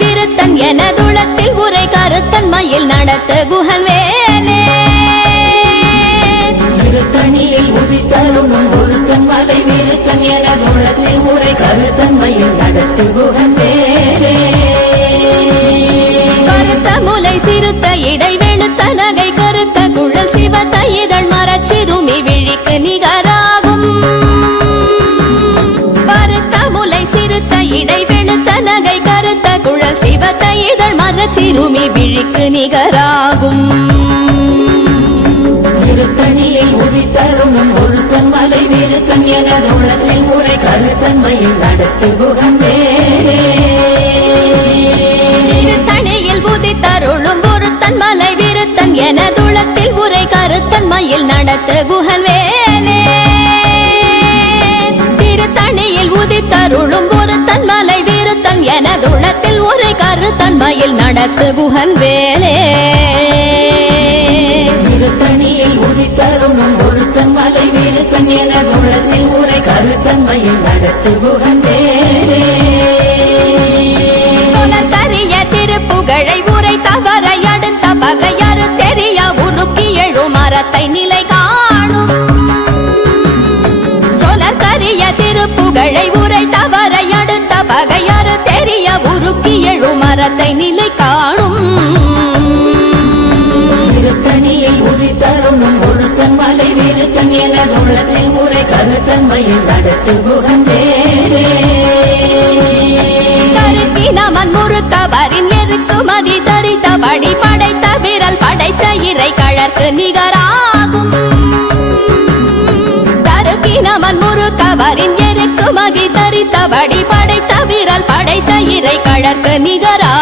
விருத்தன் எனதுளத்தில் உரை கருத்தன்மையில் நடத்த குஹன் வேலே திருத்தணியில் உதித்தருணும் ஒருத்தன் மலை விருத்தன் என குணத்தில் முறை கருத்தன்மையில் நடத்து குகன் வேலே கருத்த முலை சிறுத்த இடை வெளுத்த நகை கருத்த குழல் சிவத்த இதழ் மரச்சிறுமி விழிக்கு நிகராகும் சிவத்த இதழ் மரச்சிறுமி விழிக்கு நிகராகும். திருத்தணியில் உதித்தருணும் ஒருத்தன் மலை விருத்தன் என குணத்தில் முறை கருத்தன்மையில் நடத்து குகன் வேலே திருத்தணியில் புதித்தருளும் ஒருத்தன் மலை விருத்தன் என துளத்தில் உரை கருத்தன்மையில் நடத்து குஹன் வேலே திருத்தணியில் உதித்தருளும் ஒருத்தன் மலை விருத்தன் என துளத்தில் உரை கருத்தன்மையில் நடத்து குஹன் வேலே. திருத்தணியில் உதித்தருணும் ஒருத்தன் மலை விருத்தன் என குணத்தில் முறை கருத்தன்மையில் நடத்து குகன் வேலே. புலத்தறிய திருப்புகழை உரை தவறை அடுத்த பகையறு தெரிய உருக்கி எழும் மரத்தை நிலை காணும். சொலக்கரிய திருப்புகழை உரை தவறை அடுத்த பகையறு தெரிய உருக்கி எழும் மரத்தை நிலை காணும். திருத்தணியில் உதித்தருணும் ஒருத்தன் மலை விருத்தன் என குணத்தில் முறை கருத்தன்மையில் நடத்து குகன் வேலே கருத்தினமன் முறுக்கவரின் எருக்குமதி தரித்தபடி படைத்த விரல் படைத்த இறை கழற்கு நிகராகும். தருக்கினமன் முறுக்கவரின் எருக்குமதி தரித்தபடி படைத்த நிகரா